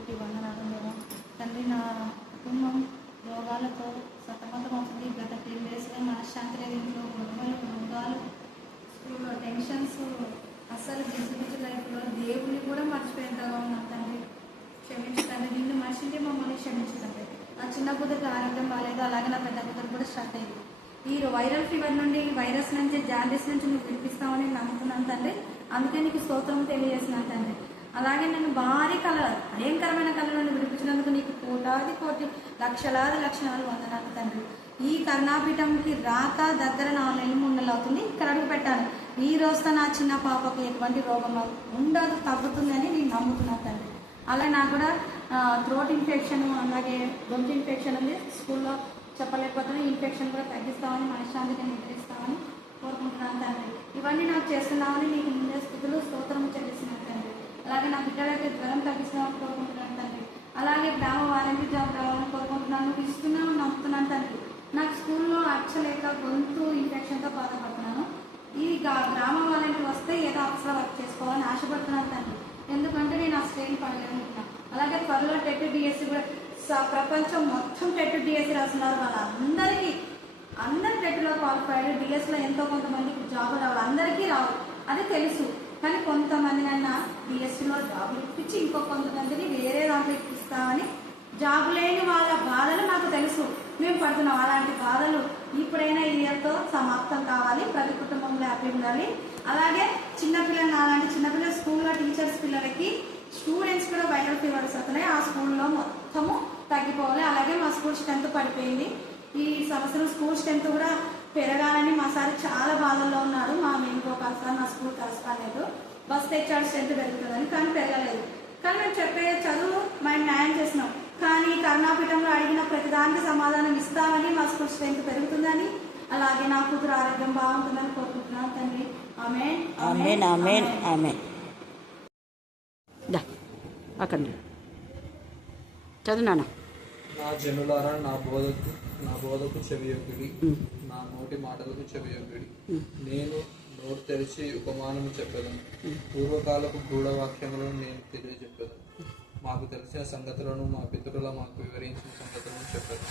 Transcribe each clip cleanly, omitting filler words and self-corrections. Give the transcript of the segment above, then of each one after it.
కోటి వందనాలు దేవా. తండ్రి, నా కుటుంబం రోగాలతో సతమతమవుతుంది. గత 10 డేస్గా మనశ్శాంతి లేదు. ఇంట్లో గొడవలు, రోగాలు, స్కూల్లో టెన్షన్స్, అస్సలు బిజీ లైఫ్లో దేవుని కూడా మర్చిపోయేంతగా ఉన్నాం. తండ్రి క్షమించు తండ్రి. నిన్ను మర్చింటే మమ్మల్ని క్షమించు తండ్రి. నా చిన్న కూతురికి ఆరోగ్యం బాగాలేదు, అలాగే నా పెద్ద కూతురు కూడా స్టార్ట్ అయింది. ఈ వైరల్ ఫీవర్ నుండి, వైరస్ నుంచి, జాండీస్ నుంచి నువ్వు వినిపిస్తావని నమ్ముతున్నాను తండ్రి. అందుకే నీకు స్తోత్రం తెలియజేస్తున్నాను తండ్రి. అలాగే నన్ను భారీ భయంకరమైన కళ నుండి విడిపించినందుకు నీకు కోటి లక్షలాది వందనాలు తండ్రి. ఈ కరుణాపీఠంకి రాక దగ్గర 4 నెలలు అవుతుంది. ఇక్కడ అడుగు పెట్టాను. ఈ రోజుతో నా చిన్న పాపకు ఎటువంటి రోగం ఉండదు, తగ్గుతుందని నేను నమ్ముతున్నాను తండ్రి. అలాగే నాకు కూడా థ్రోట్ ఇన్ఫెక్షన్, అలాగే గొంతు ఇన్ఫెక్షన్ ఉంది. స్కూల్లో చెప్పలేకపోతున్నా. ఇన్ఫెక్షన్ కూడా తగ్గిస్తామని, మనశ్శాంతిగా నిద్రిస్తామని కోరుకుంటున్నాను తండ్రి. ఇవన్నీ నాకు చేస్తున్నామని నీకు ముందే స్థితులు స్తోత్రం చెల్లిస్తున్నాను తండ్రి. అలాగే నా బిడ్డలకి జ్వరం తగ్గిస్తామని కోరుకుంటున్నాను తండ్రి. అలాగే గ్రామ వాలంటీర్ జాబ్ రావాలని కోరుకుంటున్నాను. నువ్వు ఇస్తున్నావు, నమ్ముతున్నాను తండ్రి. నాకు స్కూల్లో అక్షలేక గొంతు ఇన్ఫెక్షన్తో బాధపడుతున్నాను. ఈ గ్రామ వాలంటీర్ వస్తే ఏదో అక్షర వర్క్ చేసుకోవాలని ఆశపడుతున్నాను తండ్రి. ఎందుకంటే నేను ఆ స్ట్రెయిన్ పడలేనుకుంటున్నాను. అలాగే త్వరలో టెట్ డిఎస్సి కూడా ప్రపంచం మొత్తం టెట్ డిఎస్సి రాస్తున్నారు. అందరు టెట్లో క్వాలిఫైడ్, డిఎస్లో ఎంతో కొంతమందికి జాబులు రావాలి, అందరికీ రావు, అది తెలుసు. కానీ కొంతమంది నన్ను డిఎస్సిలో జాబులు ఇప్పించి ఇంకో కొంతమందిని వేరే దాంట్లో ఇప్పిస్తామని, జాబు లేని వాళ్ళ బాధలు నాకు తెలుసు. మేము పడుతున్నాం అలాంటి బాధలు. ఇప్పుడైనా ఈ ఇయర్తో సమాప్తం కావాలి. ప్రతి కుటుంబంలో హ్యాపీ ఉండాలి. అలాగే చిన్నపిల్లలు, అలాంటి చిన్నపిల్లలు స్కూల్లో టీచర్స్ పిల్లలకి, స్టూడెంట్స్ కూడా వైరల్ ఫీవర్స్ వస్తున్నాయి. ఆ స్కూల్లో మొత్తము తగ్గిపోవాలి. అలాగే మా స్కూల్ స్ట్రెంత్ పడిపోయింది. ఈ సంవత్సరం స్కూల్ స్ట్రెంత్ కూడా పెరగాలని మా సార్ చాలా బాధల్లో ఉన్నారు. మా వేణుగోపాల్ సార్ నా స్కూల్ కలుసుకోలేదు. బస్ తెచ్చాడు స్ట్రెంత్ పెరుగుతుందని, కానీ పెరగలేదు. కానీ మేము చెప్పే చదువు మేము న్యాయం చేసినాం. కానీ కరుణాపీఠంలో అడిగిన ప్రతిదానికి సమాధానం ఇస్తామని, మా స్కూల్ స్ట్రెంత్ పెరుగుతుందని, అలాగే నా కూతురు ఆరోగ్యం బాగుంటుందని కోరుకుంటున్నాను తండ్రి. ఆమేన్, ఆమేన్, ఆమేన్, ఆమేన్. అక్కడ చదువునానా. నా జనులారా నా బోధకు చెవియొగ్గుడి, నా నోటి మాటలకు చెవియొగ్గుడి. నేను నోరు తెరిచి ఉపమానము చెప్పేదను, పూర్వకాలపు గూఢవాక్యములను నేను తెలియజెప్పేదను. మాకు తెలిసిన సంగతులను మా పితరుల మాకు వివరించిన సంగతులను చెప్పారు.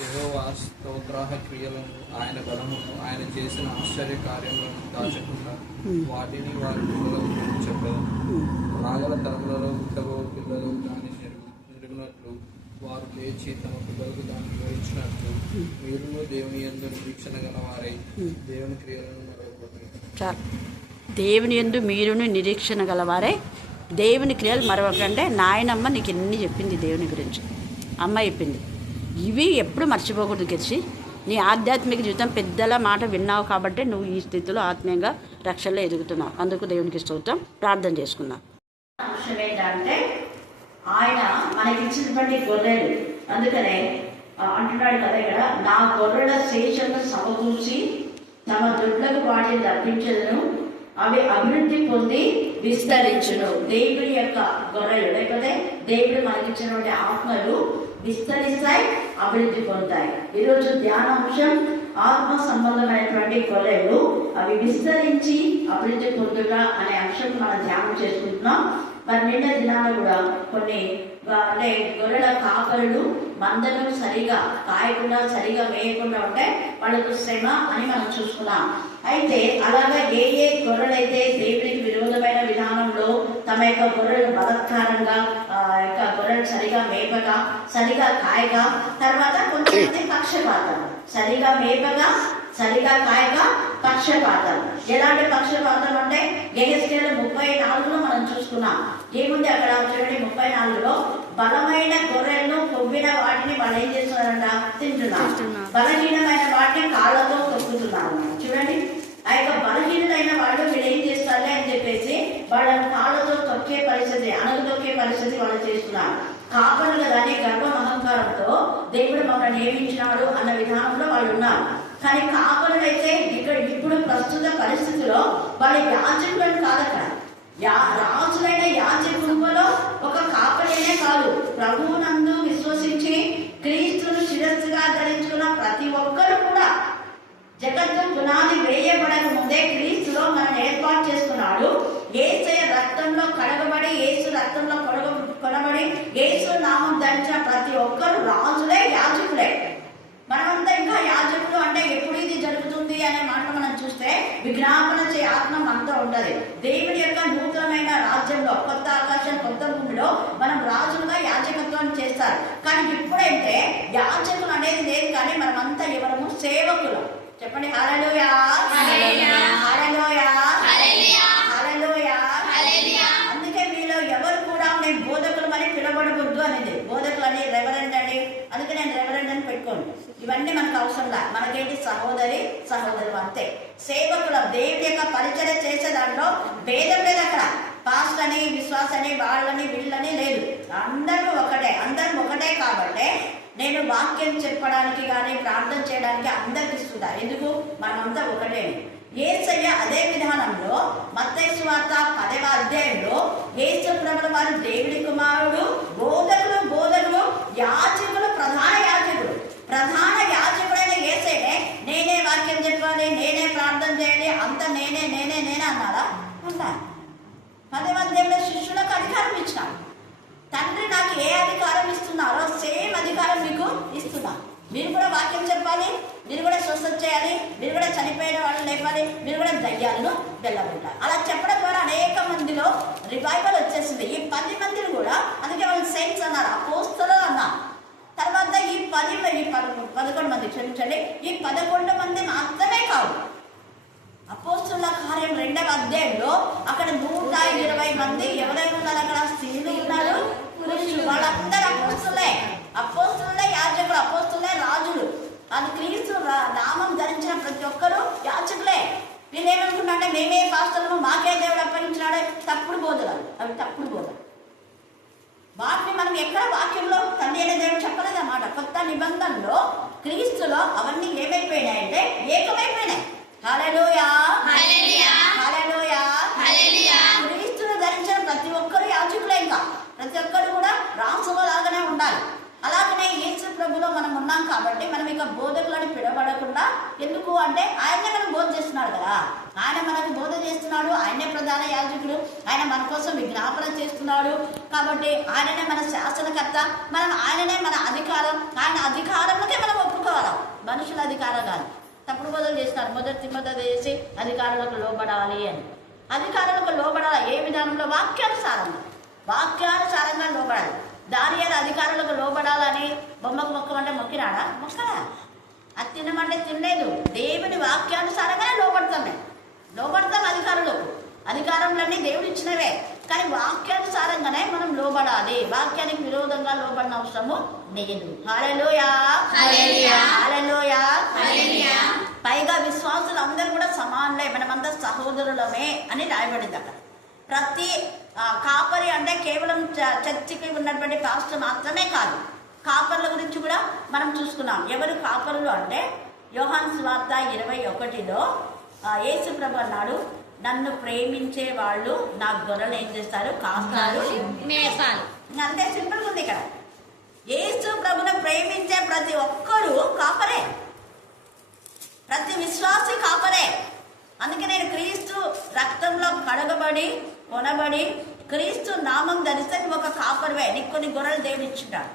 యెహోవా స్తోత్రాహ క్రియలను, ఆయన బలమును, ఆయన చేసిన ఆశ్చర్య కార్యములను దాచకుండా వాటిని వారి పిల్లలకు చెప్పేదను. రాగల తరములలో పుట్టబో పిల్లలు దాన్ని ఎరుగునట్లు వారు లేచి తమ పిల్లలకు దాన్ని వివరించినట్లు మీరు దేవుని యందు నిరీక్షణ గలవారై దేవుని క్రియలను మరొకటి. దేవుని యందు మీరును నిరీక్షణ గలవారై దేవుని క్రియలు మరొకంటే, నాయనమ్మ నీకు ఎన్ని చెప్పింది దేవుని గురించి, అమ్మ చెప్పింది. ఇవి ఎప్పుడు మర్చిపోకూడదు. గెలిచి నీ ఆధ్యాత్మిక జీవితం పెద్దల మాట విన్నావు కాబట్టి నువ్వు ఈ స్థితిలో ఆత్మీయంగా రక్షణలో ఎదుగుతున్నావు. అందుకు దేవునికి స్తోత్రం. ప్రార్థన చేసుకుందాం. అంశం ఏంటంటే ఆయన మనకిచ్చినటువంటి గొర్రెలు, అందుకనే అంటున్నాడు కదా ఇక్కడ, నా గొర్రెల శేషంగా సమకూర్చి తమ దొడ్లకు వాటిని తప్పించదును, అవి అభివృద్ధి పొంది విస్తరించును. దేవుడి యొక్క గొర్రెలు, లేకపోతే దేవుడు మనకిచ్చినటువంటి ఆత్మలు విస్తరిస్తాయి, అభివృద్ధి పొందుతాయి. ఈరోజు ధ్యానాంశం ఆత్మ సంబంధమైనటువంటి గొర్రెలు, అవి విస్తరించి అభివృద్ధి పొందుట అనే అంశం మనం ధ్యానం చేసుకుంటున్నాం. మరి నిన్న దినాలు కూడా కొన్ని అంటే గొర్రెల కాపరులు మందను సరిగా కాయకుండా, సరిగా వేయకుండా ఉంటే వాళ్ళకు శ్రమ అని మనం చూసుకున్నాం. అయితే అలాగా ఏ గొర్రెలైతే దేవునికి విరోధమైన విధానంలో తమ యొక్క గొర్రెలు బలత్కారంగా గొర్రెలు సరిగా మేపక, సరిగా కాయక, తర్వాత కొంతమంది పక్షపాతం, సరిగా మేపక, సరిగా కాయక పక్షపాతం. ఎలాంటి పక్షపాతం అంటే యెహెజ్కేలు 34లో మనం చూసుకున్నాం. ఏముంది అక్కడ చూడండి, 34లో బలమైన గొర్రెలను కొవ్విన వాటిని వాళ్ళు ఏం చేస్తున్నారంట, తింటున్నారు. బలహీనమైన వాటిని కాళ్ళతో తొక్కుతున్నారు. చూడండి, ఆ యొక్క బలహీనులైన వాళ్ళు వీళ్ళు ఏం చేస్తారులే అని చెప్పేసి వాళ్ళని కాళ్ళతో తొక్కే పరిస్థితి, తొక్కే పరిస్థితి వాళ్ళు చేస్తున్నారు. కాపరులు కానీ గర్వం అహంకారంతో దేవుడు మమ్మల్ని నియమించినాడు అన్న విధానంలో వాళ్ళు ఉన్నారు. కానీ కాపరులైతే ఇప్పుడు ప్రస్తుత పరిస్థితిలో వాళ్ళ యాజకులను కాదట, రాజులైన యాజకులలో ఒక కాపరినే కాదు, ప్రభువునందు విశ్వసించి క్రీస్తును శిరస్సుగా ధరించుకున్న ప్రతి ఒక్కరు కూడా జగత్తు పునాది వేయబడక ముందే క్రీస్తులో మనం ఏర్పాటు చేసుకున్నాడు. యేసయ్య రక్తంలో కడగబడి, యేసు రక్తంలో కొనబడి ధరించిన ప్రతి ఒక్కరు రాజులే, యాజకులే. మనమంతా ఇంకా యాజకులు అంటే ఎప్పుడు ఇది జరుగుతుంది అనే మాట మనం చూస్తే విజ్ఞాపన చే ఆత్మ మనతో ఉంటది. దేవుని యొక్క నూతనమైన రాజ్యంలో, కొత్త ఆకాశం కొత్త భూమిలో మనం రాజులుగా యాజకత్వం చేస్తారు. కానీ ఇప్పుడైతే యాజకులు అనేది లేదు, కానీ మనమంతా ఎవరము సేవకులు. చెప్పండి హల్లెలూయా, హల్లెలూయా, హల్లెలూయా. అందుకే మీలో ఎవరు కూడా నేను బోధకులు అని పిలవడకూడదు అనేది. బోధకులు అని రెవరెండ్ అని, అందుకే నేను రెవరెండ్ అని పెట్టుకోను. ఇవన్నీ మనకు అవసరం లేదు. మనకేంటి సహోదరి సహోదరులు అంతే. సేవకులు దేవుడి యొక్క పరిచయం చేసే దాంట్లో భేదం లేదు. అక్కడ పాస్ట్ అని, విశ్వాసని, వాళ్ళని వీళ్ళని లేదు. అందరూ ఒకటే కాబట్టి నేను వాక్యం చెప్పడానికి కానీ ప్రార్థన చేయడానికి అందరికి ఇస్తున్నా. ఎందుకు? మనమంతా ఒకటే. యేసయ్య అదే విధానంలో మత్తయి సువార్త 10వ అధ్యాయంలో యేసు ప్రభువు వారు దేవుడి కుమారుడు, బోధకులు, యాజకులు, ప్రధాన యాజకుడైన యేసయ్యనే నేనే వాక్యం చెప్పాలి, నేనే ప్రార్థన చేయాలి, అంత నేనే అన్నారా? అన్నారు. 10వ అధ్యాయంలో శిష్యులకు అధికారం ఇచ్చినాడు. తండ్రి నాకు ఏ అధికారం ఇస్తున్నారో సేమ్ అధికారం మీకు ఇస్తున్నా. మీరు కూడా వాక్యం చెప్పాలి, మీరు కూడా స్వస్థత చేయాలి, మీరు కూడా చనిపోయిన వాళ్ళు లేపాలి, మీరు కూడా దయ్యాలను వెళ్ళగొట్టాలి. అలా చెప్పడం ద్వారా అనేక మందిలో రివైవల్ వచ్చేసింది. ఈ 10 మందిని కూడా, అందుకే వాళ్ళు సెయింట్స్ అన్నారు, అపోస్తలులు అన్నారు. తర్వాత ఈ 11 మంది క్షమించండి, ఈ 11 మంది మాత్రమే కాదు. అపోస్తలుల కార్యం 2వ అధ్యాయంలో అక్కడ 120 మంది ఎవరైనా ఉన్నారు. అక్కడ స్త్రీలు ఉన్నారు, పురుషులు, వాళ్ళందరూ అపోస్తలులే, యాజకులు, అపోస్తలులే, రాజులు. అది క్రీస్తు నామం ధరించిన ప్రతి ఒక్కరు యాజకులే. వీళ్ళు ఏమనుకుంటారంటే మేమే పాస్టర్లను, మాకే దేవుడు అప్పగించినాడే. తప్పుడు బోధలు అవి, తప్పుడు బోధలు. వాటిని మనం ఎక్కడ వాక్యంలో తండ్రి అనే దేవుడు చెప్పలేదన్నమాట. కొత్త నిబంధనలో క్రీస్తులో అవన్నీ ఏమైపోయినాయంటే ఏకమైపోయినాయి. హల్లెలూయా, హల్లెలూయా. క్రీస్తును ధరించిన ప్రతి ఒక్కరు యాజకులే. ఇంకా ప్రతి ఒక్కరు కూడా రాసులో లాగానే ఉండాలి. అలాగనే యేసు ప్రభులో మనం ఉన్నాం కాబట్టి మనం ఇక బోధకులని పిలవడకుండా, ఎందుకు అంటే ఆయనే మనం బోధ చేస్తున్నాడు కదా. ఆయన మనకు బోధ చేస్తున్నాడు, ఆయనే ప్రధాన యాజకుడు, ఆయన మన కోసం విజ్ఞాపన చేస్తున్నాడు. కాబట్టి ఆయననే మన శాసనకర్త, ఆయననే మన అధికారం. ఆయన అధికారంలోకే మనం ఒప్పుకోవాలి, మనుషుల అధికారం కాదు. తప్పుడు బోధలు చేస్తున్నారు. మొదటి తిమ్మతి చేసి అధికారులకు లోబడాలి అని. అధికారులకు లోబడాలి ఏ విధానంలో? వాక్యానుసారంగా లోబడాలి. దానియేలు అధికారులకు లోబడాలని బొమ్మకు మొక్కమంటే మొక్కినాడా? మొక్కడా. అది తినమంటే తినలేదు. దేవుని వాక్యానుసారంగానే లోబడతాం అధికారులకు. అధికారంలన్నీ దేవుడు ఇచ్చినవే, కానీ వాక్యానుసారంగానే మనం లోబడాలి. వాక్యానికి విరోధంగా లోబడిన అవసరము లేదు. హల్లెలూయా. పైగా విశ్వాసులు అందరూ కూడా సమానులే, మనమంతా సహోదరులమే అని రాయబడింది అక్కడ. ప్రతి కాపరి అంటే కేవలం చర్చికి ఉన్నటువంటి పాస్టర్ మాత్రమే కాదు, కాపర్ల గురించి కూడా మనం చూసుకున్నాం. ఎవరు కాపరులు అంటే యోహాను సువార్త 21లో యేసు ప్రభు అన్నాడు, నన్ను ప్రేమించే వాళ్ళు నా గొర్రెలు ఏం చేస్తారు? కాస్తారు, మేసాలు. అంతే సింపుల్గా ఉంది ఇక్కడ. యేసు ప్రభును ప్రేమించే ప్రతి ఒక్కరు కాపరే, ప్రతి విశ్వాసి కాపరే. అందుకే నేను క్రీస్తు రక్తంలో కడగబడి కొనబడి క్రీస్తు నామం ధరిస్తే నువ్వు ఒక కాపరివే. నీకు కొన్ని గొర్రెలు దేవుడు ఇచ్చుంటాడు.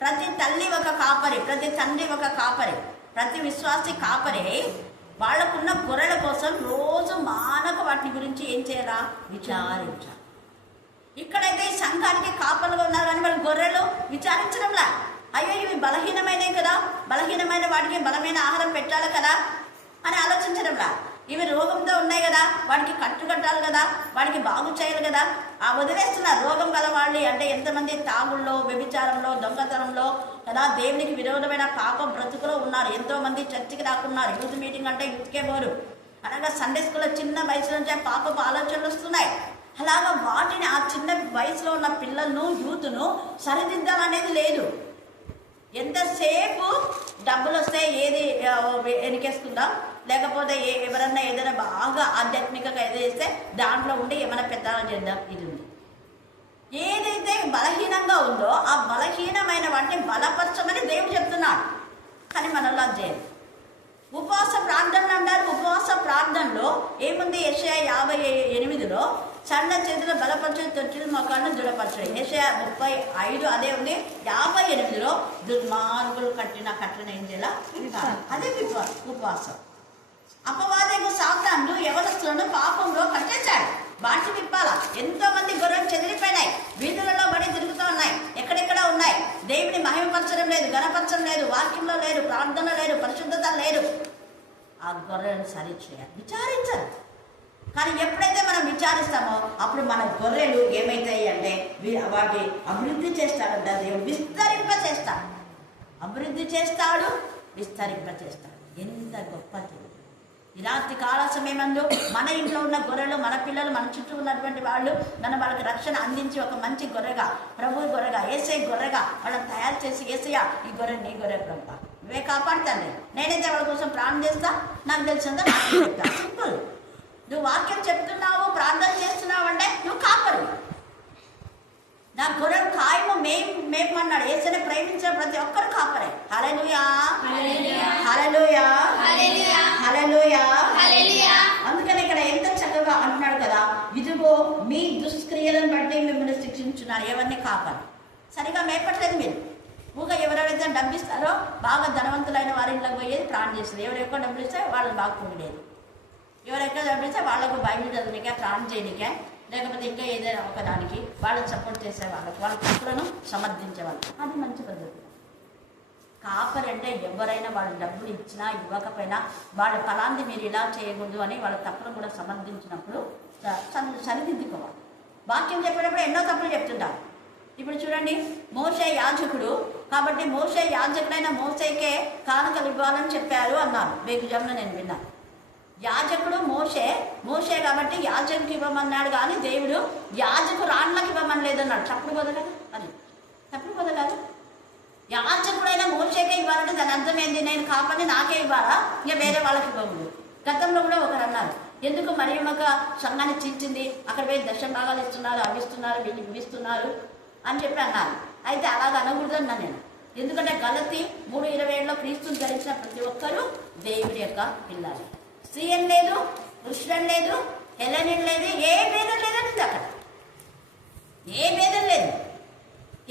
ప్రతి తల్లి ఒక కాపరి, ప్రతి తండ్రి ఒక కాపరి, ప్రతి విశ్వాసి కాపరి. వాళ్ళకున్న గొర్రెల కోసం రోజు మానక వాటిని గురించి ఏం చేయాలా? విచారించాలి. ఇక్కడైతే ఈ సంఘానికి కాపరులుగా ఉన్నారు, కానీ వాళ్ళ గొర్రెలు విచారించడంలా. అయ్యో ఇవి బలహీనమైనవి కదా, బలహీనమైన వాటికి బలమైన ఆహారం పెట్టాలి కదా అని ఆలోచించడంలా. ఇవి రోగంతో ఉన్నాయి కదా, వాడికి కట్టాలి కదా, వాడికి బాగు చేయాలి కదా, ఆ వదిలేస్తున్నారు. రోగం గలవాళ్ళు అంటే ఎంతమంది తాగుల్లో, వ్యభిచారంలో, దొంగతనంలో కదా, దేవునికి విరోధమైన పాపం బ్రతుకులో ఉన్నారు. ఎంతో మంది చర్చికి రాకున్నారు. యూత్ మీటింగ్ అంటే యూత్కే పోరు. అలాగా సండే స్కూల్లో చిన్న వయసు నుంచే పాపపు ఆలోచనలు వస్తున్నాయి. అలాగా వాటిని ఆ చిన్న వయసులో ఉన్న పిల్లలను, యూత్ను సరిదిద్దాలనేది లేదు. ఎంతసేపు డబ్బులు వస్తే ఏది వెనకేసుకుందాం, లేకపోతే ఎవరన్నా ఏదైనా బాగా ఆధ్యాత్మికంగా ఏదైతే దాంట్లో ఉండి ఏమైనా పెద్దగా చేద్దాం. ఇది ఉంది. ఏదైతే బలహీనంగా ఉందో ఆ బలహీనమైన వాటిని బలపరచమని దేవుడు చెప్తున్నాడు. కానీ మనలో అది చేయదు. ఉపవాస ప్రార్థనలు అంటారు. ఉపవాస ప్రార్థనలో ఏముంది? యెషయా 58లో సన్న చేతులు బలపరచు, తొట్టిల మొక్కలను దృఢపరచడు. యేషయా 35 అదే ఉంది. 58లో దుర్మార్గులు కట్టిన కట్టను ఏం చేయాల? అదే ఉపవాసం. అపవాదము సాతాను యవనస్తులను పాపంలో కట్టేశాడు. బాటి విప్పాలా. ఎంతో మంది గొర్రెలు చెదిరిపోయినాయి, వీధులలో బడి తిరుగుతూ ఉన్నాయి, ఎక్కడెక్కడ ఉన్నాయి. దేవుని మహిమపరచడం లేదు, ఘనపరచడం లేదు, వాక్యంలో లేరు, ప్రార్థన లేదు, పరిశుద్ధత లేదు. ఆ గొర్రెలను సరిచేయాలి, విచారించాలి. కానీ ఎప్పుడైతే మనం విచారిస్తామో అప్పుడు మన గొర్రెలు ఏమైతాయి అంటే వాటి అభివృద్ధి చేస్తాడంట దేవుడు, విస్తరింప చేస్తాడు. అభివృద్ధి చేస్తాడు, విస్తరింప చేస్తాడు. ఎంత గొప్ప దేవుడు. ఈ రాత్రి కాల సమయమందు మన ఇంట్లో ఉన్న గొర్రెలు, మన పిల్లలు, మన చుట్టూ ఉన్నటువంటి వాళ్ళు వాళ్ళకి రక్షణ అందించి ఒక మంచి గొర్రెగా, ప్రభు గొర్రెగా, ఏసై గొర్రెగా వాళ్ళని తయారు చేసి, ఏసయ్యా ఈ గొర్రె నీ గొర్రె ప్రభు, నువ్వే కాపాడుతాను, నేనైతే వాళ్ళ కోసం ప్రాణం చేస్తా, నాకు తెలిసిందా చెప్తా. సింపుల్. నువ్వు వాక్యం చెప్తున్నావు, ప్రార్థన చేస్తున్నావు అంటే నువ్వు కాపరు. నా గొర్రెలు ఖాయము మేమన్నాడు. ఏసైనా ప్రేమించిన ప్రతి ఒక్కరు కాపరే. హల్లెలూయా, హల్లెలూయా, హల్లెలూయా. అందుకని ఇక్కడ ఎంత చక్కగా అంటున్నాడు కదా, ఇదిగో మీ దుష్క్రియలను బట్టి మిమ్మల్ని శిక్షించున్నారు. ఎవరిని కాపరు. సరిగా మేపట్లేదు మీరు. ఊగా ఎవరెవరైతే డబ్బు ఇస్తారో బాగా ధనవంతులైన వారి ఇంట్లోకి పోయేది ప్రాణం చేస్తుంది. ఎవరు ఎక్కువ డబ్బులు ఇస్తే వాళ్ళని బాగా పొగిడేది. ఎవరు ఎక్కువ డబ్బులు ఇస్తే వాళ్ళకు బైబిల్ చదివినికే, ప్రాణం చేయనికే, లేకపోతే ఇంకా ఏదైనా ఒకదానికి వాళ్ళని సపోర్ట్ చేసేవాళ్ళకి, వాళ్ళ తప్పులను సమర్థించేవాళ్ళు. అది మంచి పద్ధతి. కాపరి అంటే ఎవరైనా వాళ్ళు డబ్బులు ఇచ్చినా ఇవ్వకపోయినా వాళ్ళ ఫలాన్ని మీరు ఇలా చేయకూడదు అని వాళ్ళ తప్పులను కూడా సమర్థించినప్పుడు సరిదిద్దుకోవాలి. వాక్యం చెప్పేటప్పుడు ఎన్నో తప్పులు చెప్తుంటారు. ఇప్పుడు చూడండి, మోషే యాజకుడు కాబట్టి మోషే యాజకుడైన మోషేకే కానుకలు ఇవ్వాలని చెప్పారు అన్నారు. బేగుజంలో నేను విన్నాను. యాజకుడు మోషే కాబట్టి యాజకుడికి ఇవ్వమన్నాడు, కానీ దేవుడు యాజకు రాళ్ళకి ఇవ్వమని లేదన్నాడు. తప్పుడు బదలదు, అది తప్పుడు బదలాదు. యాజకుడైన మోషేకే ఇవ్వాలంటే దాని అర్థం ఏంది? నేను కాపని నాకే ఇవ్వాలా, ఇంకా వేరే వాళ్ళకి ఇవ్వకూడదు. గతంలో కూడా ఒకరు అన్నారు, ఎందుకు మరియమ్మక సంఘాన్ని చీల్చింది, అక్కడ పోయి దశభాగాలు ఇస్తున్నారు, అవి ఇస్తున్నారు, వీళ్ళు ఇవ్విస్తున్నారు అని చెప్పి అన్నారు. అయితే అలాగ అనకూడదు అన్నా నేను. ఎందుకంటే గలతీ 3:27లో క్రీస్తుని ధరించిన ప్రతి ఒక్కరూ దేవుడి యొక్క పిల్లలు. స్త్రీయన్ లేదు, పురుషుడు లేదు, హెలెనిన్ లేదు, ఏ భేదం లేదండి. అక్కడ ఏ భేదం లేదు.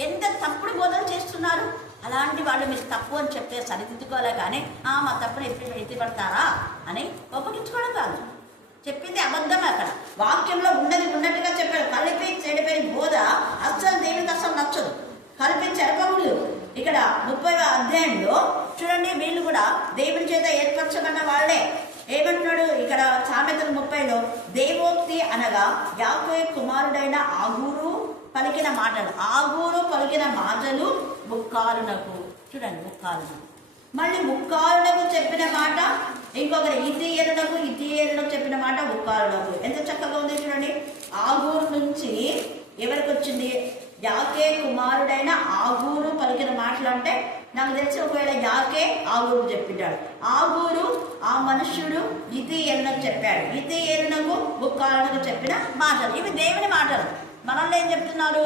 ఎంత తప్పుడు బోధన చేస్తున్నారు. అలాంటి వాళ్ళు మీరు తప్పు అని చెప్తే సరిదిద్దుకోలే, కానీ మా తప్పును ఎప్పుడు ఎత్తిపడతారా అని ఒప్పగించుకోవడం కాదు. చెప్పింది అబద్ధమే. అక్కడ వాక్యంలో ఉన్నది ఉన్నట్టుగా చెప్పారు. కలిపి చెడిపోయిన బోధ అస్సలు దేవునికి అసలు నచ్చదు. కలిపి చెరపకూడదు. ఇక్కడ 30వ అధ్యాయంలో చూడండి, వీళ్ళు కూడా దేవుని చేత ఏర్పరచబడిన వాళ్ళే. ఏమంటున్నాడు ఇక్కడ సామెతలు 30లో, దేవోక్తి అనగా యాకోబు కుమారుడైన ఆగూరు పలికిన మాటలు. ఆగూరు పలికిన మాటలు ముక్కాలునకు. చూడండి, ముక్కాలునకు. మళ్ళీ ముక్కాలునకు చెప్పిన మాట ఇంకొకరు ఇతీయేలునకు చెప్పిన మాట ముక్కాలునకు. ఎంత చక్కగా ఉంది చూడండి. ఆగూరు నుంచి ఎవరికి వచ్చింది? యాకే కుమారుడైన ఆగూరు పలికిన మాటలు అంటే నాకు తెలిసి ఒకవేళ యాకే ఆగూరు చెప్పింటాడు. ఆగూరు ఆ మనుష్యుడు ఇతీయేలునకు చెప్పాడు. ఇతీయేలునకు ముక్కాలునకు చెప్పిన మాటలు. ఇవి దేవుని మాటలు. మనల్ని ఏం చెప్తున్నారు?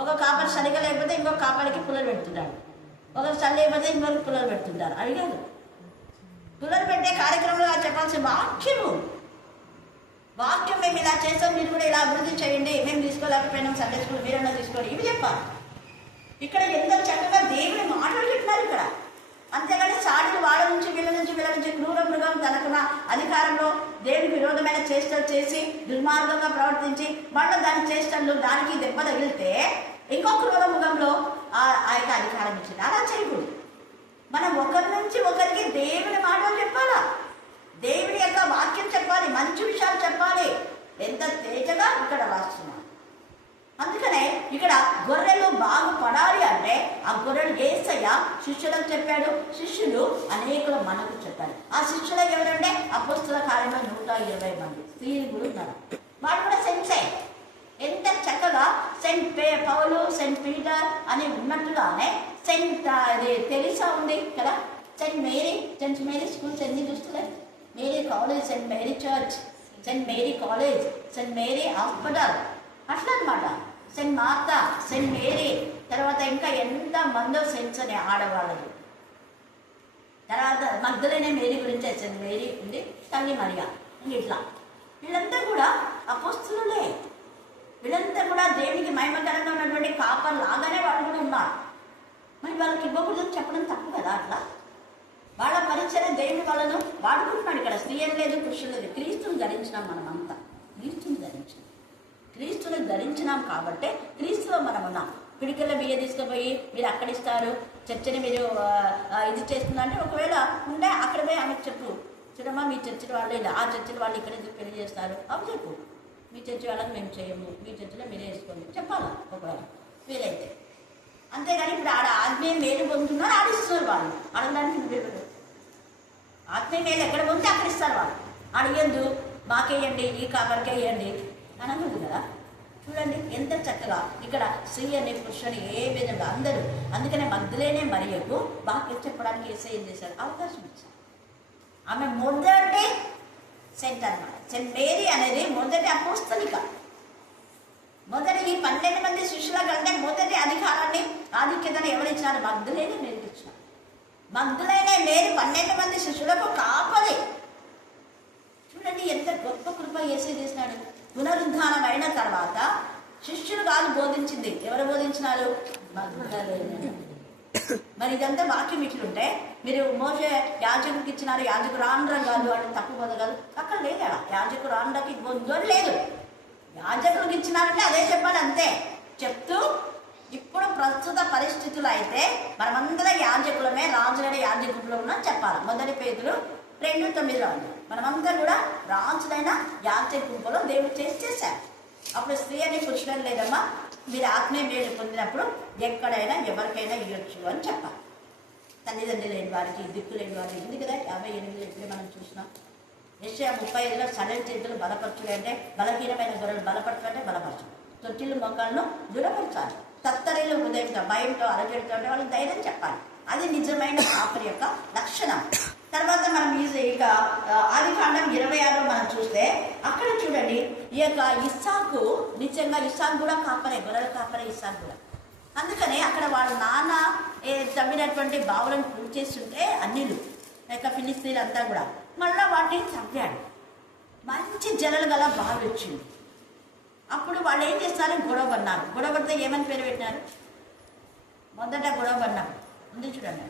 ఒక కాపరి సరిగా లేకపోతే ఇంకొక కాపరికి పుల్లలు పెడుతున్నాడు, ఒకరు సరి లేకపోతే ఇంకొకరికి పుల్లలు పెడుతుంటారు. అడిగారు పుల్లలు పెట్టే కార్యక్రమంలో చెప్పాల్సిన వాక్యం మేము ఇలా చేస్తాం, మీరు కూడా ఇలా అభివృద్ధి చేయండి, మేము తీసుకోలేకపోయినాం సండే స్కూల్, మీరన్నా తీసుకోండి, ఇవి చెప్పాలి. ఇక్కడ ఎంత చక్కగా దేవుని మాటలు చెప్పినారు ఇక్కడ. అంతేగాని సాటిలు వాళ్ళ నుంచి వీళ్ళ నుంచి క్రూర మృగం తనకున్న అధికారంలో దేవుని విరోధమైన చేష్టలు చేసి దుర్మార్గంగా ప్రవర్తించి మళ్ళీ దాని చేష్టలు దానికి దెబ్బ తగిలితే ఇంకో క్రూర మృగంలో ఆ యొక్క అధికారం ఇచ్చింది. అలా చేయకూడదు. మనం ఒకరి నుంచి ఒకరికి దేవుని మాటలు చెప్పాలా, దేవుని యొక్క వాక్యం చెప్పాలి, మంచి విషయాలు చెప్పాలి. ఎంత తేజగా ఇక్కడ రాస్తున్నాం. అందుకనే ఇక్కడ గొర్రెలు బాగుపడాలి అంటే ఆ గొర్రెలు యేసయ్య శిష్యులకు చెప్పాడు, శిష్యులు అనేకులు మనకు చెప్పారు. ఆ శిష్యులు ఎవరంటే అపోస్తల కార్యంలో 120 మంది స్త్రీలు కూడా ఉన్నారు. వాళ్ళు కూడా సెంట్సే. ఎంత చక్కగా సెంట్ పౌలు, సెంట్ పీటర్ అని ఉన్నట్టుగానే సెంట్ తెరిసా ఉంది కదా, సెంట్ మేరీ స్కూల్స్ ఎన్ని చూస్తలేదు, Mary college, Saint Mary church, Saint Mary college, Saint Mary hospital, అట్లా అనమాట. సెంట్ మార్తా, సెంట్ మేరీ, తర్వాత ఇంకా ఎంత మందో సెంట్స్ అని ఆడవాళ్ళది. తర్వాత మగ్ధులైన మేరీ గురించి సెంట్ మేరీ ఉంది, తల్లి మరియా, ఇట్లా వీళ్ళంతా కూడా అపోస్తులులే. వీళ్ళంతా కూడా దేవునికి మహిమకరంగా ఉన్నటువంటి కాపర్ లాగానే వాళ్ళు కూడా ఉన్నారు. మరి వాళ్ళకి ఇవ్వకూడదని చెప్పడం తప్పు కదా. అట్లా వాళ్ళ పరిచయం దేవుడు వాళ్ళను వాడుకుంటున్నాడు. ఇక్కడ స్త్రీ ఏం లేదు, పురుషులు లేదు. క్రీస్తుని ధరించినాం మనమంతా. క్రీస్తుని ధరించినాం కాబట్టి క్రీస్తులో మనం ఉన్నాం. పిడికల్లో బియ్య తీసుకుపోయి మీరు అక్కడ ఇస్తారు, చర్చని మీరు ఇది చేస్తుందంటే ఒకవేళ ఉంటే అక్కడ పోయి ఆమెకు చెప్పు, చూడమ్మా మీ చర్చల వాళ్ళు ఇలా, ఆ చర్చల వాళ్ళు ఇక్కడ పెళ్లి చేస్తారు అవి చెప్పు, మీ చర్చ వాళ్ళకి మేము చేయము, మీ చర్చలో మీరే వేసుకోండి చెప్పాలా ఒకవేళ వీలైతే. అంతేగాని ఇప్పుడు ఆడ ఆత్మీయ మేలు పొందుతున్నారు, ఆడిస్తున్నారు వాళ్ళు. అడగడానికి నువ్వు ఆత్మీయ మేలు ఎక్కడ పొందితే అక్కడ ఇస్తారు వాళ్ళు. అడిగేందు మాకేయండి, ఈ కాపరికే వేయండి అని అనుకుంది కదా. చూడండి ఎంత చక్కగా ఇక్కడ స్త్రీ అని పురుషుని ఏ విధంగా అందరూ. అందుకనే మగ్ధులేనే మరియకు వాక్యం చెప్పడానికి యేసయ్య ఏం చేశాడు, అవకాశం ఇచ్చాడు. ఆమె మొదటి సెంట్ అన్నమాట. సెంట్ మేరీ అనేది మొదటి అపోస్తలిక. మొదటి ఈ 12 మంది శిష్యుల కంటే మొదటి అధికారాన్ని ఆధిక్యతను ఎవరిచ్చినారు? మగ్ధులేనే మేరీకి ఇచ్చినారు. మగ్ధులేనే మేరీ 12 మంది శిష్యులకు కాపరి. చూడండి ఎంత గొప్ప కృప యేసయ్య చేసినాడు. పునరుద్ధానం అయిన తర్వాత శిష్యులు కాదు బోధించింది, ఎవరు బోధించినారు? మగ్ధలేనే. మరి ఇదంతా వాక్యం ఇట్లుంటే మీరు మోసే యాజకుడికి ఇచ్చినారు, యాజకుడు రాండ్రగాలు అని తప్పు బోధగాలు అక్కడ లేదు. యాజకుడు రాండ్రకి బొందని లేదు, యాజకుడికి ఇచ్చినారంటే అదే చెప్పాలి అంతే. చెప్తూ ఇప్పుడు ప్రస్తుత పరిస్థితులు అయితే మనమందరం యాజకులమే, రాజులైన యాజకులు ఉన్నాం చెప్పాలి. 1 పేతురు 2:9 ఉంది. మనమందరం కూడా రాజులైన యాజకులలో దేవుడు చేశారు. అప్పుడు స్త్రీ అని పురుషులని లేదమ్మా, మీరు ఆత్మీయ మేలు పొందినప్పుడు ఎక్కడైనా ఎవరికైనా ఇవ్వచ్చు అని చెప్పాలి. తల్లిదండ్రులు లేని వారికి, దిక్కు లేని వారికి ఉంది కదా. 58 ఎప్పుడు మనం చూసినాం. యెషయా 35లో సడల చేతులు బలపరచుడు అంటే బలహీనమైన గొర్రెలు బలపరచాలంటే బలపరచు, తొట్టిలు మొక్కలను దృఢపరచాలి, తత్తరిలు హృదయంతో భయంతో అరజడితో అంటే వాళ్ళకి ధైర్యం చెప్పాలి. అది నిజమైన కాపరి యొక్క లక్షణం. తర్వాత మనం ఇక ఆదికాండం 26లో మనం చూస్తే అక్కడ చూడండి ఈ యొక్క ఇస్సాకు, నిజంగా ఇస్సాకు కూడా కాపరే, గొర్రెల కాపరే ఇస్సాకు కూడా. అందుకని అక్కడ వాళ్ళ నాన్న తవ్వినటువంటి బావులను పూర్తి చేస్తుంటే అన్నిలు లేక ఫిలిస్తీన్లు అంతా కూడా మళ్ళీ వాటిని చంపాడు. మంచి జలలు గల బావి వచ్చింది. అప్పుడు వాళ్ళు ఏం చేస్తారు? గొడవ పడినారు. గొడవ పడితే ఏమని పేరు పెట్టినారు? మొదట గొడవ పడినారు ఉంది చూడండి,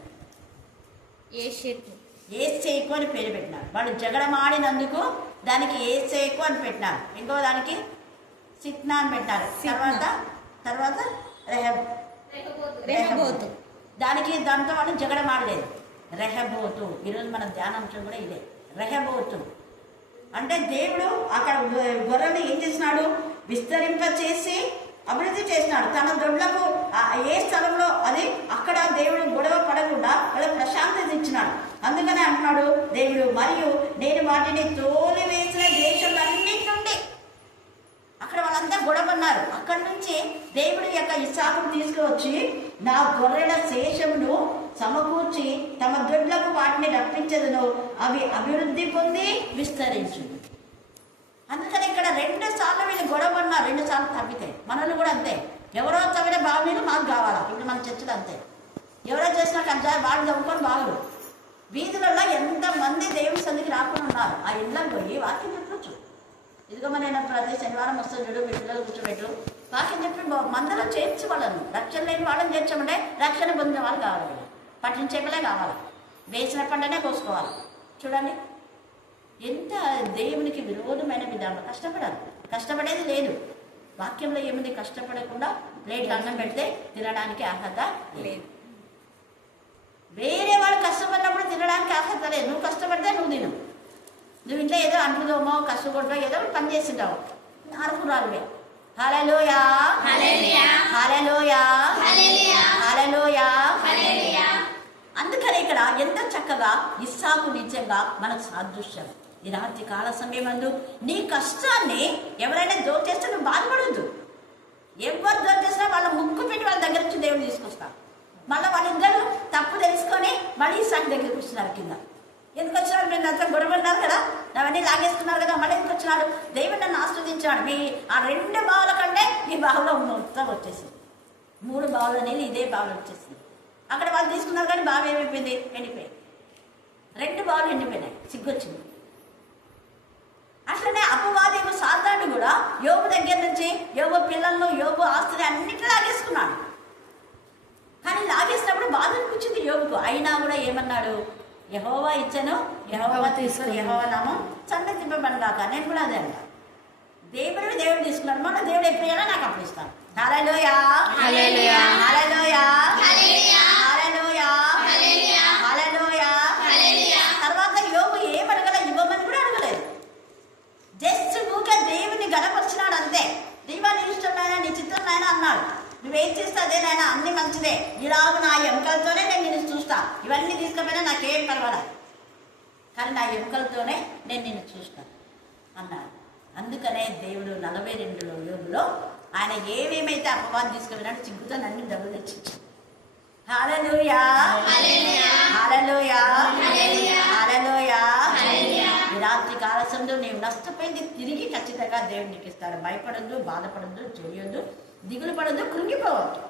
ఏసేకు అని పేరు పెట్టినారు. వాళ్ళు జగడమాడినందుకు దానికి ఏసేకు అని పెట్టినారు. ఇంకో దానికి సిట్నా అని పెట్టినారు. తర్వాత రెహబోతు. దానికి దాంతో వాళ్ళు జగడమాడలేదు. రెహబోతు. ఈరోజు మన ధ్యానాంశం కూడా ఇదే, రెహబోతు. అంటే దేవుడు అక్కడ గొర్రెలు ఏం చేసినాడు? విస్తరింపచేసి అభివృద్ధి చేసినాడు. తన దొడ్లకు ఏ స్థలంలో అది అక్కడ దేవుడు గొడవ పడకుండా వాళ్ళకి ప్రశాంతత ఇచ్చినాడు. అందుకనే అంటున్నాడు దేవుడు, మరియు నేను వాటిని తోలివేసిన దేశంలన్నిటి నుండి. అక్కడ వాళ్ళంతా గొడవన్నారు. అక్కడి నుంచి దేవుడు యొక్క ఇస్సాకును తీసుకువచ్చి నా గొర్రెల శేషమును సమకూర్చి తమ దొడ్లకు వాటిని రప్పించదును, అవి అభివృద్ధి పొంది విస్తరించు. అందుకని ఇక్కడ 2 సార్లు వీళ్ళు గొడవ పడినారు. 2 సార్లు తవ్వితే మనల్ని కూడా అంతే. ఎవరో తవ్విన బావులు మాకు కావాలా? ఇప్పుడు మన చర్చలు అంతే. ఎవరో చేసిన కంటే వాళ్ళు తవ్వుకొని బావులు. వీధులలో ఎంతమంది దేవుని సంధికి రాకుండా ఉన్నారు. ఆ ఇళ్ళకి పోయి వాక్యం చెప్పచ్చు. ఇదిగో మన ప్రతి శనివారం వస్తుంది చూడు, మీ పిల్లలు కూర్చోబెట్టు వాక్యం చెప్పి మందలో చేర్చి వాళ్ళను. రక్షణ లేని వాళ్ళని చేర్చమంటే రక్షణ పొందిన వాళ్ళు కావాలి, పట్టించేపలే కావాలి, వేసిన పంటనే కోసుకోవాలి. చూడండి ఎంత దేవునికి విరోధమైన విధానం. కష్టపడాలి, కష్టపడేది లేదు. వాక్యంలో ఏముంది? కష్టపడకుండా ప్లేట్లు అన్నం పెడితే తినడానికి అర్హత లేదు. వేరే వాళ్ళు కష్టపడినప్పుడు తినడానికి అర్హత లేదు. నువ్వు కష్టపడితే నువ్వు తిను. నువ్వు ఇంట్లో ఏదో అంటుదోమో కష్టపడో ఏదో పని చేసింటావు, అర్హురాలువే. హల్లెలూయా, హల్లెలూయా, హల్లెలూయా. అందుకని ఇక్కడ ఎంత చక్కగా ఇస్సాకు నిజంగా మనకు సాదృశ్యం. ఈ రాత్రి కాల సమయమందు నీ కష్టాన్ని ఎవరైనా దోచేస్తే నువ్వు బాధపడద్దు. ఎవరు దోచేసినా వాళ్ళ ముక్కు పెట్టి వాళ్ళ దగ్గర నుంచి దేవుడు తీసుకొస్తారు. మళ్ళీ వాళ్ళిద్దరూ తప్పు తెలుసుకొని మళ్ళీ ఇస్సాకు దగ్గరికి వస్తున్నారు. కింద ఎందుకు వచ్చినాడు? మీరు అంతా గొడవన్నారు కదా, అవన్నీ లాగేస్తున్నారు కదా, మళ్ళీ ఎందుకు వచ్చినాడు? దేవుడు నన్ను ఆస్వాదించాడు. మీ ఆ 2 బావుల కంటే ఈ బావులో మొత్తం వచ్చేసింది. 3 బావుల నీళ్ళు ఇదే బావులు వచ్చేసింది. అక్కడ వాళ్ళు తీసుకున్నారు కానీ బావి ఏమైపోయింది? ఎండిపోయింది. 2 బావులు ఎండిపోయినాయి. సిగ్గొచ్చింది. అట్లనే అపవాది సాతాను కూడా యోబు దగ్గర నుంచి యోబు పిల్లలను, యోబు ఆస్తిని అన్నింటినీ లాగేసుకున్నాడు. కానీ లాగేసినప్పుడు బాధ అనిపించింది యోబుకు. అయినా కూడా ఏమన్నాడు? యెహోవా ఇచ్చను, యెహోవా తీసుకుని, యెహోవా నామం సన్నతింపబడగాక. నేను కూడా అదే అంట. దేవుడు తీసుకున్నాడు. మొన్న దేవుడు ఎప్పుడు ఇయ్యాలో నాకు అప్పుడు ఇస్తాను. హల్లెలూయా, హల్లెలూయా, హల్లెలూయా, హల్లెలూయా, హల్లెలూయా, హల్లెలూయా. తర్వాత యోబు ఏమడగల, ఇవ్వమని కూడా అడగలేదు. జస్ట్ ఊకే దేవుని గణపరిచినాడు అంతే. దేవా నీ ఇష్టం నాయనా, నీ చిత్రం నాయనా అన్నాడు. నువ్వేం చేస్తే అదే నాయనా, అన్ని మంచిదే, ఇలాగ నా ఎముకలతోనే నేను నిన్ను చూస్తా, ఇవన్నీ తీసుకుపోయినా నాకేం పర్వాలేదు, కానీ నా ఎముకలతోనే నేను నిన్ను చూస్తాను అన్నాడు. అందుకనే దేవుడు 42 యోబులో ఆయన ఏమేమైతే అపవాదం తీసుకుపోయినాడు చిగ్గుతో నన్ను డబ్బులు తెచ్చించాడు. హల్లెలూయా, హల్లెలూయా, హల్లెలూయా, హల్లెలూయా. ఈ రాత్రి కాలసంలో నీవు నష్టపోయింది తిరిగి ఖచ్చితంగా దేవుడు నీకు ఇస్తాడు. భయపడద్దు, బాధపడద్దు, చేయొద్దు, దిగులు పడద్దు, కృంగిపోవద్దు.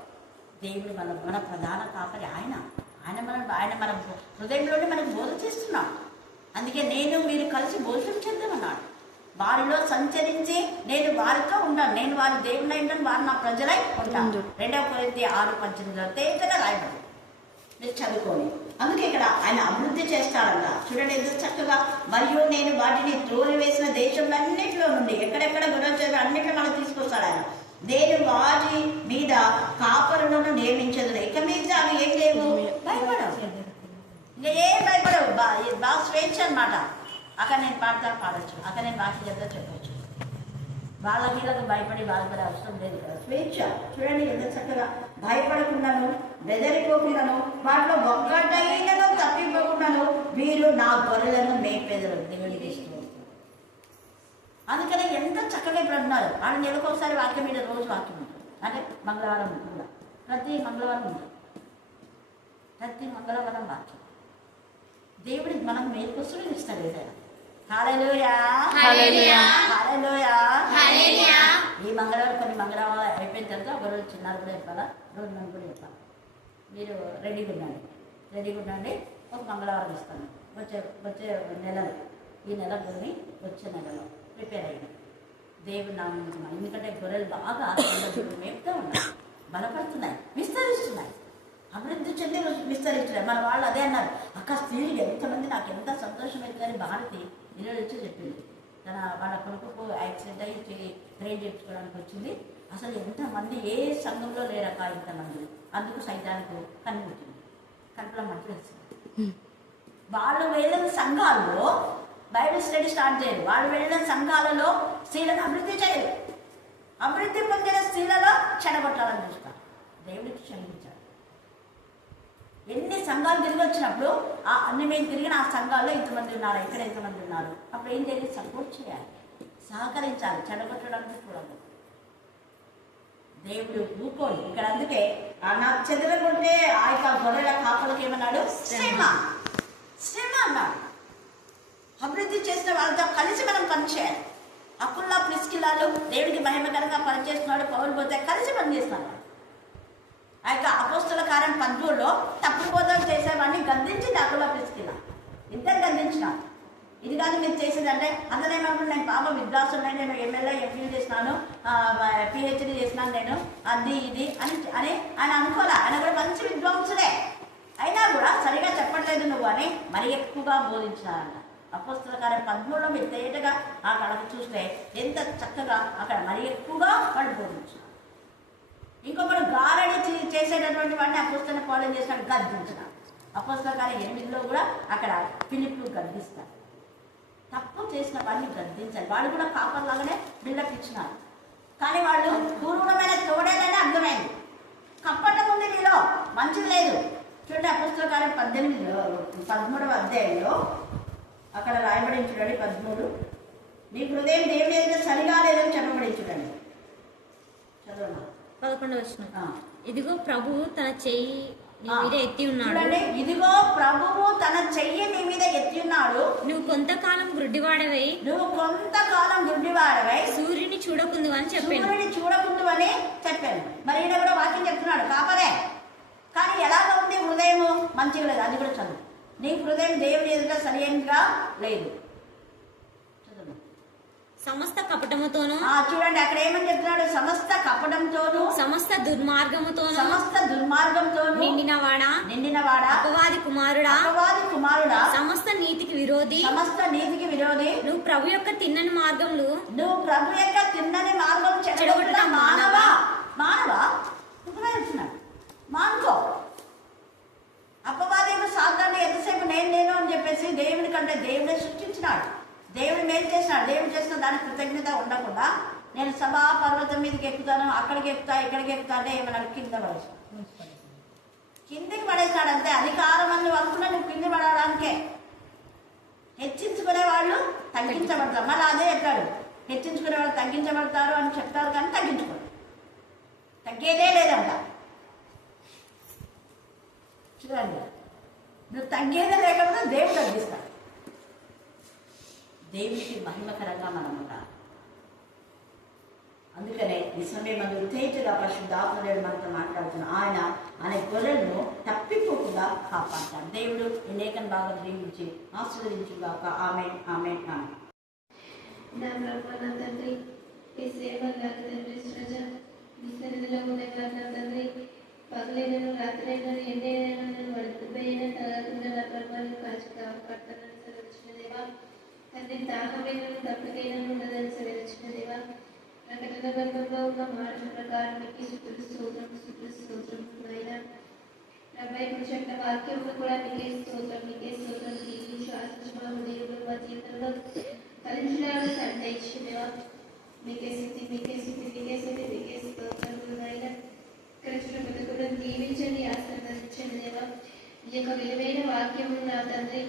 దేవుడు మన ప్రధాన కాపరి ఆయన మన హృదయంలోనే మనకు బోధ చేస్తున్నాడు. అందుకే నేను మీరు కలిసి భోజనం చేద్దామన్నాడు. వారిలో సంచరించి నేను వారితో ఉంటాను, నేను వారి దేవుని ఉంటాను, వారు నా ప్రజలై ఉంటాను. 2 కొరింథీ 6:18 తేటగా రాయబడింది, మీరు చదువుకోని. అందుకే ఇక్కడ ఆయన అభివృద్ధి చేస్తాడంట. చూడండి ఎంత చక్కగా. మరియు నేను వాటిని త్రోలి వేసిన దేశంలన్నింటిలో నుండి ఎక్కడెక్కడ గొడవ చేయాలి అన్నింటిలో మనకు తీసుకొస్తాడు ఆయన. నేను వాటి మీద కాపరులను నియమించదు. ఇక మీద అవి ఏం లేవు, భయపడవు, ఇంకా ఏం భయపడవు. బాగా స్వేచ్ఛ అనమాట. అక్కడ నేను పాడొచ్చు, అక్కడ నేను వాటి చెప్తా చెప్పచ్చు. వాళ్ళ వీళ్ళకు భయపడి బాధపడే అవసరం లేదు కదా, స్వేచ్ఛ. చూడండి ఎంత చక్కగా. భయపడకుండాను, బెదరిపోకుండాను, వాటిలో ఒక్కటైనను తప్పిపోకుండాను వీరు నా గొర్రెలను మేపేదరు. దేవుడికి ఇష్టం. అందుకనే ఎంత చక్కగా ఇప్పుడు అంటున్నారు. ఆడ నెలకు ఒకసారి వాక్యం మీద రోజు వాక్యం ఉంటుంది. అంటే మంగళవారం కూడా, ప్రతి మంగళవారం ఉంటుంది, ప్రతి మంగళవారం వాక్యం. దేవుడికి మనం మేలుకొస్తుడు ఇస్తాడు ఏదైనా. హల్లెలూయా, హల్లెలూయా, హల్లెలూయా, హల్లెలూయా. ఈ మంగళవారం కొన్ని మంగళవారం అయిపోయిన తర్వాత ఒకరోజు చిన్నారు కూడా చెప్పాలా, రోజు మనం కూడా చెప్పాలి. మీరు రెడీగా ఉండండి, ఒక మంగళవారం ఇస్తాను. వచ్చే నెలలో, ఈ నెల కొన్ని వచ్చే నెలలో ప్రిపేర్ అయ్యాను. దేవుడు నామం. ఎందుకంటే గొర్రెలు బాగా మేపుతూ ఉన్నాయి, బలపడుతున్నాయి, విస్తరిస్తున్నాయి, అభివృద్ధి చెంది విస్తరిస్తున్నాయి. మన వాళ్ళు అదే అన్నారు, అక్క స్త్రీలు ఎంతమంది, నాకు ఎంత సంతోషం అయితే అని భారతి ఈరోజు వచ్చి చెప్పింది. వాళ్ళ కొడుకు యాక్సిడెంట్ అయ్యి ట్రైన్ చేయించుకోవడానికి వచ్చింది. అసలు ఎంతమంది ఏ సంఘంలో లేరక్క ఇంతమంది. అందుకు సైతానికి కనిపించింది, కడుపులో మంచి వచ్చింది. వాళ్ళు వెళ్ళిన సంఘాల్లో బైబిల్ స్టడీ స్టార్ట్ చేయరు. వాళ్ళు వెళ్ళిన సంఘాలలో స్త్రీలను అభివృద్ధి చేయరు. అభివృద్ధి పొందిన స్త్రీలలో చెడగొట్టాలని చూస్తారు. దేవుడికి క్షమించారు. ఎన్ని సంఘాలు తిరిగి వచ్చినప్పుడు అన్ని మేము తిరిగిన ఆ సంఘాల్లో ఇంతమంది ఉన్నారు, ఇక్కడ ఇంతమంది ఉన్నారు, అప్పుడు ఏం చేయాలి? సపోర్ట్ చేయాలి, సహకరించాలి, చెడగొట్టడానికి చూడాలి. దేవుడు ఊకోడు ఇక్కడ. అందుకే నాకు చెదరగొట్టే ఆ యొక్క గొర్రెల కాపలకి ఏమన్నాడు? శ్రమ అన్నాడు. అభివృద్ధి చేసిన వాళ్ళతో కలిసి మనం పనిచేయాలి. అకుల్లా ప్రిస్కిల్లాలు దేవుడికి మహిమకరంగా పనిచేస్తున్నాడు. పౌలు పోతే కలిసి పనిచేస్తున్నాడు. ఆ యొక్క అపోస్తల కార్యం 13లో తప్పుడు బోధలు చేసేవాడిని గద్దించింది అకుల్లా ప్రిస్కిల్లా. ఇద్దరు గద్దించినారు. ఇది కానీ మీరు చేసేది అంటే అందరేమనుకుంటే నేను పాప విద్వాసులు, నేను ఎమ్మెల్యే ఎంపీ చేసినాను, పిహెచ్డీ చేసినాను, నేను అది ఇది అని ఆయన అనుకోలే. ఆయన కూడా మంచి విద్వాంసులే, అయినా కూడా సరిగా చెప్పట్లేదు నువ్వు అని మరి ఎక్కువగా బోధించినారంట. అపోస్తల కార్యం 13లో మీరు తేటగా అక్కడ చూస్తే ఎంత చక్కగా అక్కడ మరి ఎక్కువగా వాళ్ళు బోధించారు. ఇంకొకరు గారడి చేసేటటువంటి వాడిని అపోస్తల పౌలు చేసినట్టు గద్దించినారు. అపోస్తల కార్యం 8లో కూడా అక్కడ ఫిలిప్పు గద్దిస్తారు. తప్పు చేసిన వాడిని గద్దించాలి. వాళ్ళు కూడా కాపర్లాగానే బిల్డప్ ఇచ్చినారు. కానీ వాళ్ళు పూర్వమైన తోడేదని అర్థమైంది. కప్పటం ఉంది నీలో, మంచిది లేదు. చూడండి అపోస్తల కార్యం 13వ అధ్యాయంలో అక్కడ రాయబడి చూడండి 13. నీ హృదయం దేవుని ఎదుట సరిగా లేదని చెప్పబడి చూడండి. చదవండి 11వ వచనం. ఇదిగో ప్రభువు తన చెయ్యి నీ మీద ఎత్తి ఉన్నాడు. చూడండి, ఇదిగో ప్రభువు తన చెయ్యి నీ మీద ఎత్తి ఉన్నాడు. నువ్వు కొంతకాలం గుడ్డివాడవై సూర్యుని చూడకుందు అని చెప్పాను. మరి ఈయన కూడా వాక్యం చెప్తున్నాడు, కాపరే. కానీ ఎలాగ ఉంది హృదయము? మంచిగా లేదు. అది కూడా చదువు. నీ హృదయం దేవుని ఎదుట సరైనగా లేదు. చదువు. సమస్త కపటముతోను చూడండి అక్కడ ఏమని చెప్తున్నాడు, సమస్త కపటంతోను సమస్త దుర్మార్గముతోను సమస్త దుర్మార్గంతోను నిండినవాడా అపవాది కుమారుడా సమస్త నీతికి విరోధి నువ్వు ప్రభు యొక్క తిన్నని మార్గములు చెడగొట్టుట మానవా మానుకో. అపవాది సాధారణ ఎంతసేపు నేను అని చెప్పేసి దేవుని కంటే దేవుడే సృష్టించినాడు, దేవుడు మేలు చేసినాడు. దేవుడు చేసిన దానికి కృతజ్ఞత ఉండకుండా నేను సభా పర్వతం మీదకి ఎక్కుతాను, అక్కడికి ఎక్కుతా ఇక్కడికి ఎక్కుతా అంటే ఏమన్నాడు, కిందికి పడేసాడు అంతే. అధికారం అని అనుకున్నా నువ్వు కింది పడడానికే. హెచ్చించుకునే వాళ్ళు తగ్గించబడతారు. మళ్ళీ అదే చెప్పాడు, హెచ్చించుకునే వాళ్ళు తగ్గించబడతారు అని చెప్తారు కానీ తగ్గించుకోరు, తగ్గేదే లేదంట. చూడండి, నువ్వు తగ్గేదే లేకుండా దేవుడు తగ్గిస్తాడు. దేవునికి మహిమకరంగా మనం ఉండాలి. అందుకనే ఈ సమయం మనం ఉత్తేజగా పరిశుద్ధాత్మదేవుడు మనతో మాట్లాడుతున్నాం. ఆయన గొర్రెలను తప్పిపోకుండా కాపాడతాడు. దేవుడు ఈ లేఖను బాగా దీవించి ఆశీర్వదించుగాక. ఆమేన్ ఆమేన్ ఆమేన్. నా ప్రభు నా తండ్రి, ఈ సేవలాగా తండ్రి సృజ మీ సన్నిధిలో ఉండగా నా తండ్రి, పగలైనను రాత్రైనను ఎండైనా నేను వడిపోయిన తగకుండా నా ప్రభావం కాచి కాపాడతానని సెలవిచ్చిన దేవా. తండ్రి దాహమైనను తప్పకైనను ఉండదని సెలవిచ్చిన దేవా. ప్రకటన గ్రంథంలో ఉన్న మాటల ప్రకారం మీకు స్తోత్రం నాయన. ప్రభా ఇప్పుడు చెప్పిన వాక్యంలో కూడా మీకే స్తోత్రం దీవించి ఆశించిన దేవుడు మా జీవితంలో ఫలించడానికి సంతరించినవా. మీకే స్తోత్రం నాయన. ఇక్కడ ప్రతి కూడా దీవించండి, ఆశీర్వదించండి దేవా. ఈ యొక్క విలువైన వాక్యం నా తండ్రి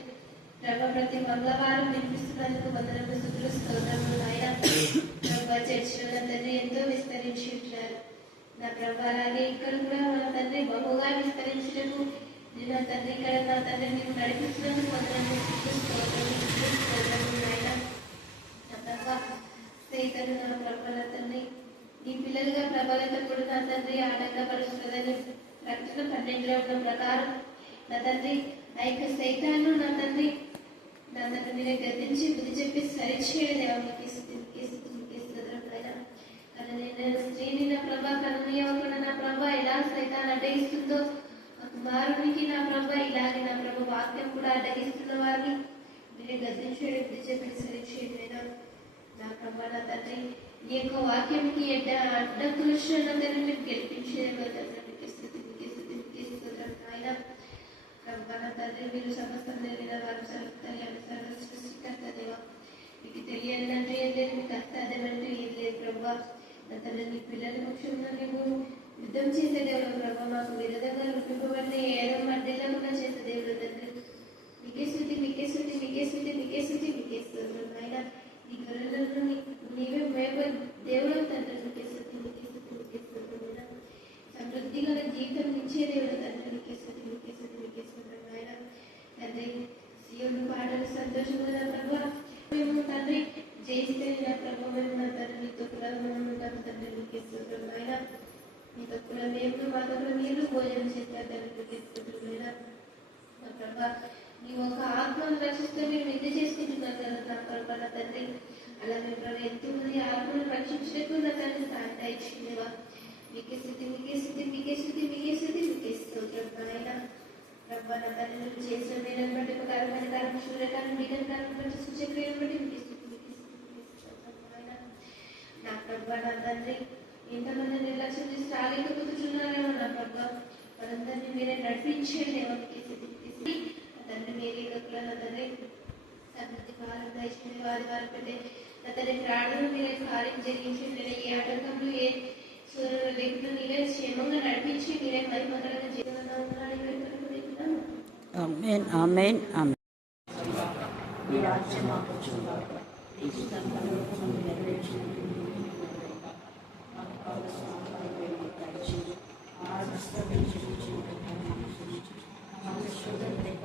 ప్రభా ప్రతి మంగళవారం వినిపిస్తున్నందుకు వందనములు స్తోత్రములు నాయన. ప్రభా చర్చిలో నా తండ్రి ఎంతో విస్తరించి ఉంటున్నారు నా ప్రభా. అలాగే ఇక్కడ కూడా నా తండ్రి బహుగా విస్తరించినకు నా తండ్రి ఇక్కడ నా తండ్రి మీరు నడిపిస్తున్నందుకు వందనములు స్తోత్రములు నాయన. నా ప్రభా సైతను నా ప్రభా నా తండ్రి ఈ పిల్లలుగా ప్రభావితం కూడా నా తండ్రి ఆటంకపరుస్తుందని రక్షణ 12లో ఉన్న ప్రకారం నా తండ్రి ఆ యొక్క సైతాన్ని నా తండ్రి మీరే గద్దించి బుద్ధి చెప్పి సరిచేయడం కానీ నేను స్త్రీని నా ప్రభా కనుమయ్యకుండా నా ప్రభా ఎలా సైతాన్ని అడ్డగిస్తుందో కుమారునికి నా ప్రభా ఇలాగే నా ప్రభా వాక్యం కూడా అడ్డగిస్తున్న వారిని మీరే గద్దించేయడం బుద్ధి చెప్పి సరిచేయడం నా ప్రభా నా తండ్రి. ఈ యొక్క వాక్యంకి అడ్డకులుషులను మీరు గెలిపించేదేమో ఆయన ప్రభా నా తండ్రి. మీరు సమస్తం తెలియని వారు సృష్టికర్త దేవా. మీకు తెలియాలంటే ఏం లేదు, మీకు అసాధ్యమంటూ ఏం లేదు ప్రభా నా తండ్రి. నీ పిల్లల పక్షంలో నువ్వు యుద్ధం చేసే దేవుడు ప్రభా. మాకు విరోధంగా రూపింపబడిన ఏదో మధ్యలో చేసే దేవుడు తండ్రి. మీకే స్తోత్రం ఆయన. నీ గొర్రెలను నీవే దేవుడు తండ్రి. నీకే స్తోత్రం సమృద్ధి గల జీవితం ఇచ్చే దేవుడు తండ్రి. నీకే స్తోత్రం ఆయన తండ్రి. సీయోను పాటలు సంతోషంగా ప్రభా మేము తండ్రి జయిస్తే నా ప్రభా మేము నా తండ్రి మీతో కూడా ఉంటాం తండ్రి. నీకే స్తోత్రం ఆయన. మీతో కూడా మేము మాతో కూడా మీరు భోజనం చేస్తారు తండ్రి. నీకే స్తోత్రం ఆయన. నా ప్రభా నీ ఒక ఆత్మను రక్షిస్తే మీరు విద్య చేసుకుంటున్నారు కదా నా ప్రభా నా తండ్రి. అలాగే ప్రభు ఎంతోమంది ఆత్మను రక్షించడానికి నా తండ్రి సాధ్యత ఇచ్చిందేవా. మీకే స్తోత్రం ఆయన. ప్రభా నా తండ్రి నువ్వు చేసిన మేలను బట్టి ఉపకారమైన కాలం సూర్యకాలం మీగన కాలం బట్టి సూచక్రియను బట్టి మీకే స్తోత్రం ఆయన. నా ప్రభా నా తండ్రి ఎంతమంది నిర్లక్ష్యం చేసి రాలేకపోతున్నారేమో నా ప్రభా మనందరినీ మీరే నడిపించండి. తండ్రి మీరే నా తండ్రి సమృద్ధి కాలం దయచేయండి. వారి పెట్టే నా తండ్రి ప్రాణులు మీరే కార్యం జరిగించండి. ఏ ఆటంకంలో ఏ సూర్యులు లేకుండా మీరే క్షేమంగా నడిపించి మీరే మహిమకరంగా జీవనంగా ఉన్నారని పెట్టుకుంటున్నాను. ఆమేన్ ఆమేన్ ఆమేన్. ఈ రాజ్యం మాకు వచ్చుగాక. ఈ చిత్తం పరలోకమందు నెరవేర్చండి. మాకు కావలసిన ఆహారం దయచేయండి. ఆరోగ్యం